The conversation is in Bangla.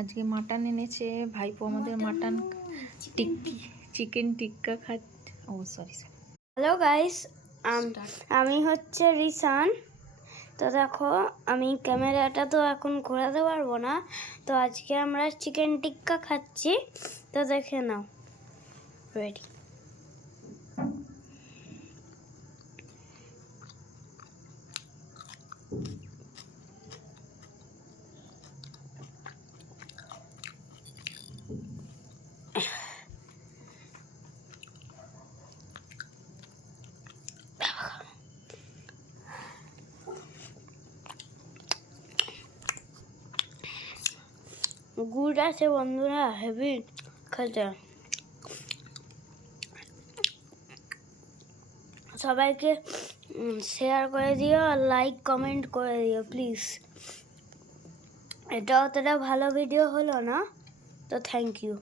আজকে মাটন এনেছে ভাইপো আমাদের মাটন চিকেন টিক্কা খাচ্ছে। ও সরি। হ্যালো গাইস, আমি হচ্ছে রিসান। তো দেখো, আমি ক্যামেরাটা তো এখন ঘোরাতে পারবো না, তো আজকে আমরা চিকেন টিক্কা খাচ্ছি। তো দেখে নাও, রেডি। গুড আছে বন্ধুরা, হেভি খেতে। সবাইকে শেয়ার করে দিও আর লাইক কমেন্ট করে দিও প্লিজ। এটা অতটা ভালো ভিডিও হলো না, তো থ্যাংক ইউ।